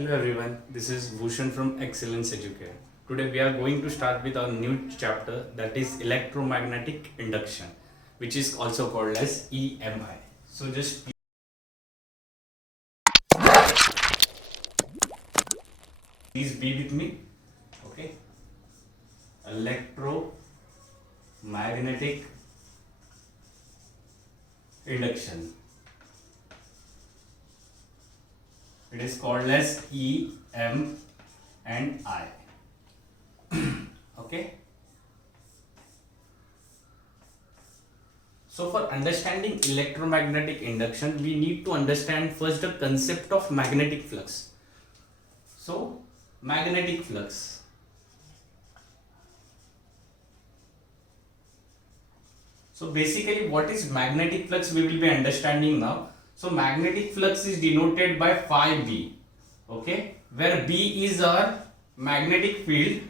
Hello everyone, this is Bhushan from Excellence Educare. Today we are going to start with our new chapter, that is electromagnetic induction, which is also called as EMI. So just please be with me. Okay. Electromagnetic induction. It is called as E, M and I. Okay. So for understanding electromagnetic induction, we need to understand first the concept of magnetic flux. So magnetic flux. So basically what is magnetic flux we will be understanding now. So magnetic flux is denoted by phi B, okay, where B is our magnetic field,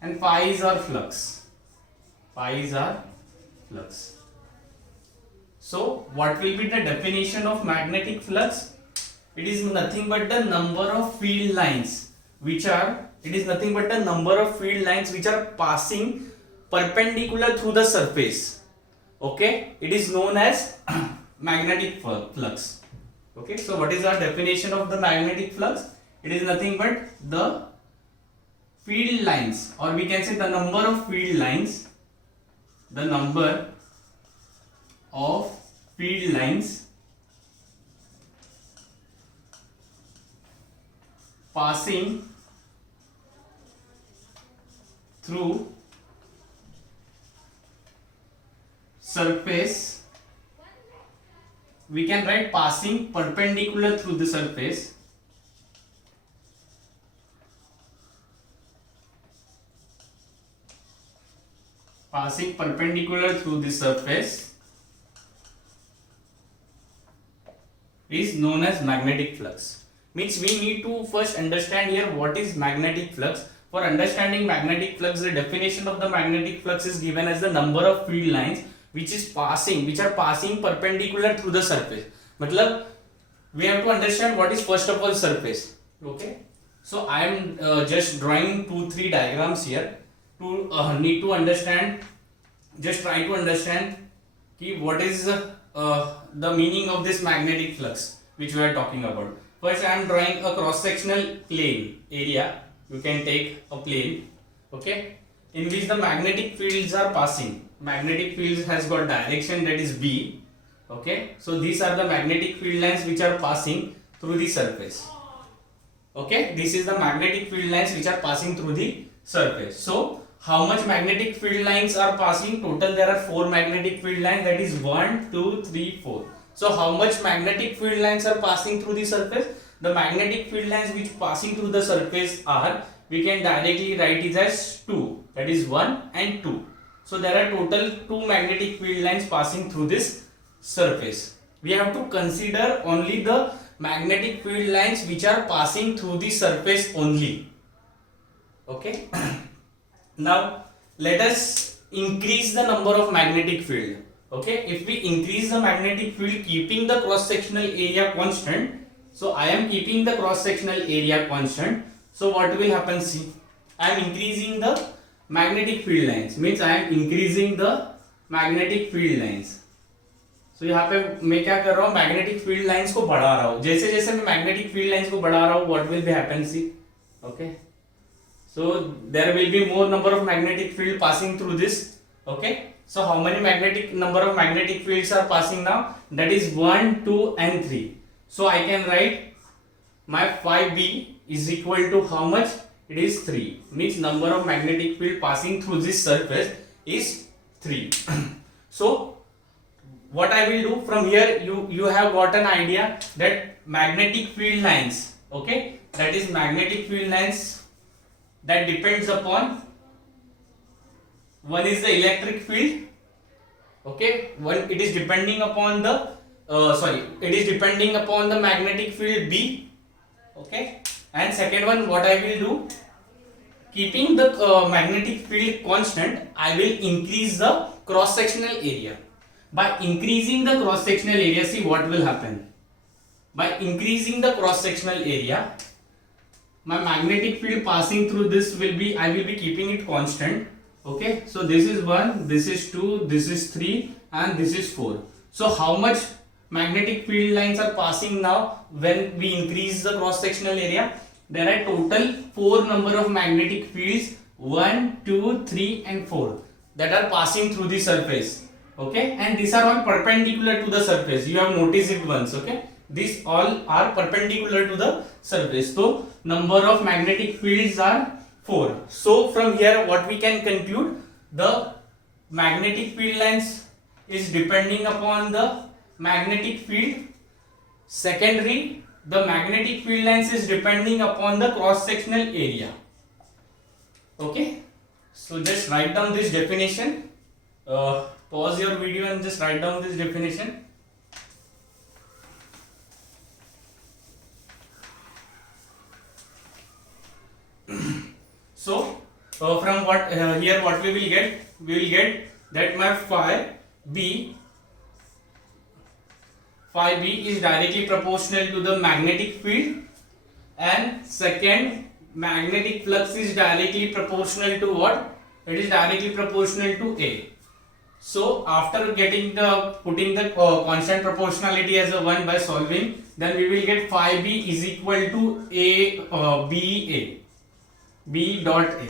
and phi is our flux. So what will be the definition of magnetic flux? It is nothing but the number of field lines which are passing perpendicular through the surface. Okay, it is known as magnetic flux. Okay, so what is our definition of the magnetic flux? It is nothing but the field lines, or we can say the number of field lines passing through surface. We can write passing perpendicular through the surface. Is known as magnetic flux. Means we need to first understand here what is magnetic flux. For understanding magnetic flux, the definition of the magnetic flux is given as the number of field lines which are passing perpendicular through the surface. Matlab, we have to understand what is first of all surface. Okay, so I am just drawing 2-3 diagrams here to need to understand. Just try to understand what is the meaning of this magnetic flux which we are talking about. First I am drawing a cross sectional plane area. You can take a plane, okay, in which the magnetic fields are passing. Magnetic fields has got direction, that is B. Okay, so these are the magnetic field lines which are passing through the surface. Okay, this is the magnetic field lines which are passing through the surface. So how much magnetic field lines are passing? Total there are 4 magnetic field lines, that is 1, 2, 3, 4. So how much magnetic field lines are passing through the surface? The magnetic field lines which passing through the surface are, we can directly write it as 2, that is 1 and 2. So there are total 2 magnetic field lines passing through this surface. We have to consider only the magnetic field lines which are passing through the surface only. Okay. Now let us increase the number of magnetic field. Okay, if we increase the magnetic field keeping the cross sectional area constant, so I am keeping the cross sectional area constant, so what will happen? See, I am increasing the magnetic field lines, means I am increasing the magnetic field lines. So यहाँ पे मैं क्या कर रहा हूँ, magnetic field lines को बढ़ा रहा हूँ. जैसे जैसे मैं मैग्नेटिक फील्ड लाइंस को बढ़ा रहा हूँ, what will be happen? See, okay, so there will be more number of magnetic field passing through this. Okay, so how many number of magnetic fields are passing now? That is 1, 2 and 3. So I can write my phi B is equal to how much? It is 3. Means number of magnetic field passing through this surface is 3. So what I will do from here, you have got an idea that magnetic field lines, okay, that is magnetic field lines that depends upon, one is the electric field, okay, one it is depending upon the magnetic field B, okay, and second one, what I will do, keeping the magnetic field constant, I will increase the cross sectional area. by increasing the cross sectional area, see what will happen. By increasing the cross sectional area, my magnetic field passing through this will be, I will be keeping it constant. Okay, so this is 1, this is 2, this is 3 and this is 4. So how much magnetic field lines are passing now when we increase the cross sectional area? There are total 4 number of magnetic fields, 1, 2, 3 and 4, that are passing through the surface. Okay, and these are all perpendicular to the surface. You have noticed it once. Okay, these all are perpendicular to the surface. So number of magnetic fields are 4. So from here what we can conclude, the magnetic field lines is depending upon the magnetic field. Secondary, the magnetic field lines is depending upon the cross sectional area. Okay, so just write down this definition. Pause your video and just write down this definition. So from what here what we will get? We will get that my phi b is directly proportional to the magnetic field, and second, magnetic flux is directly proportional to what? It is directly proportional to A. So after putting the constant proportionality as a 1 by solving, then we will get phi b is equal to b dot A.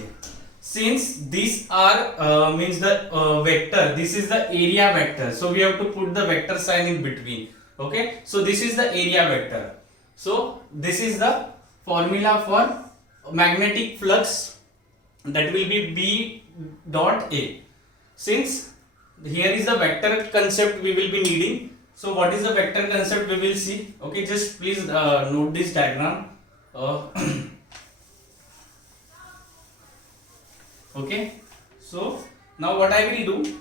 Since these are means the vector, this is the area vector, so we have to put the vector sign in between. Okay, so this is the area vector. So this is the formula for magnetic flux, that will be b dot A. Since here is the vector concept we will be needing, so what is the vector concept we will see. Okay, just please note this diagram. Okay, so now what I will do,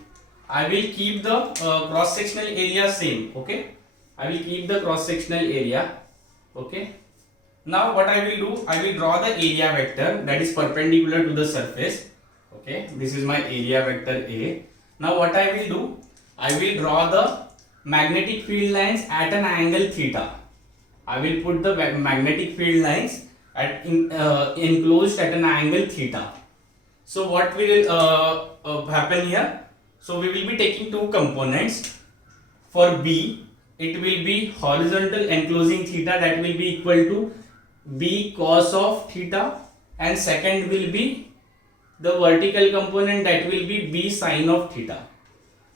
I will keep the cross sectional area same. Okay, I will keep the cross sectional area. Okay, now what I will do, I will draw the area vector that is perpendicular to the surface. Okay, this is my area vector A. Now what I will do, I will draw the magnetic field lines at an angle theta. I will put the magnetic field lines at enclosed at an angle theta. So what will happen here? So we will be taking two components. For B, it will be horizontal enclosing theta, that will be equal to B cos of theta, and second will be the vertical component, that will be B sin of theta.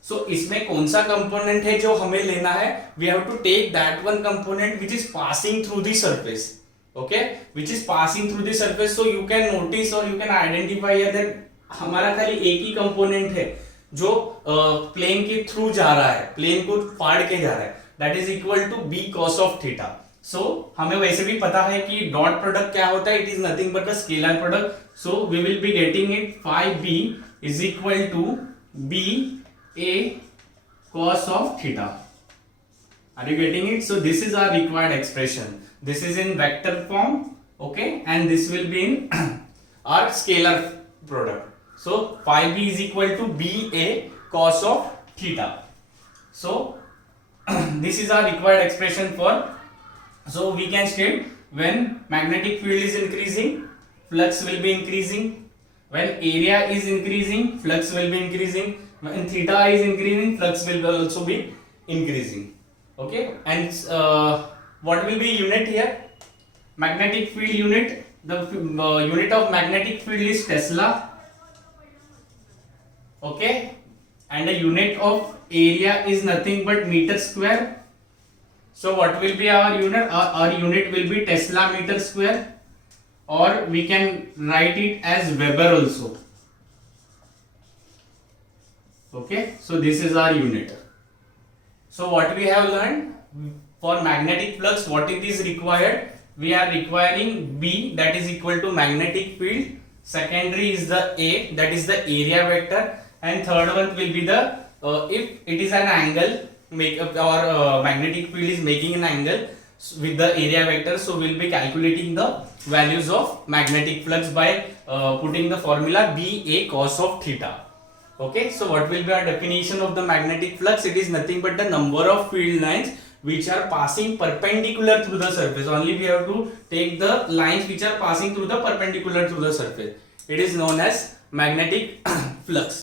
So इसमें कौन सा component है जो हमें लेना है? We have to take that one component which is passing through the surface. Okay, which is passing through the surface. So you can notice or you can identify here that हमारा खाली एक ही component है जो plane के through जा रहा है, plane को फाड़ के जा रहा है, that is equal to B cos of theta. So हमें वैसे भी पता है कि डॉट प्रोडक्ट क्या होता है, it is nothing but a scalar product. So we will be getting it phi b is equal to B A cos of theta. Are you getting it? So this is our required expression. This is in vector form, okay, and this will be in our scalar product. So phi b is equal to B A cos of theta. So this is our required expression for. So we can state when magnetic field is increasing, flux will be increasing. When area is increasing, flux will be increasing. When theta is increasing, flux will also be increasing. Okay, and what will be unit here? Magnetic field unit. The unit of magnetic field is Tesla. Okay, and the unit of area is nothing but meter square. So what will be our unit? Our unit will be Tesla meter square, or we can write it as Weber also. Okay, so this is our unit. So what we have learned, for magnetic flux, what it is required? We are requiring B, that is equal to magnetic field. Secondary is the A, that is the area vector, and third one will be the if it is an angle, magnetic field is making an angle with the area vector, so we will be calculating the values of magnetic flux by putting the formula B A cos of theta. Okay, so what will be our definition of the magnetic flux? It is nothing but the number of field lines which are passing perpendicular through the surface. Only we have to take the lines which are passing through the perpendicular through the surface. It is known as magnetic flux.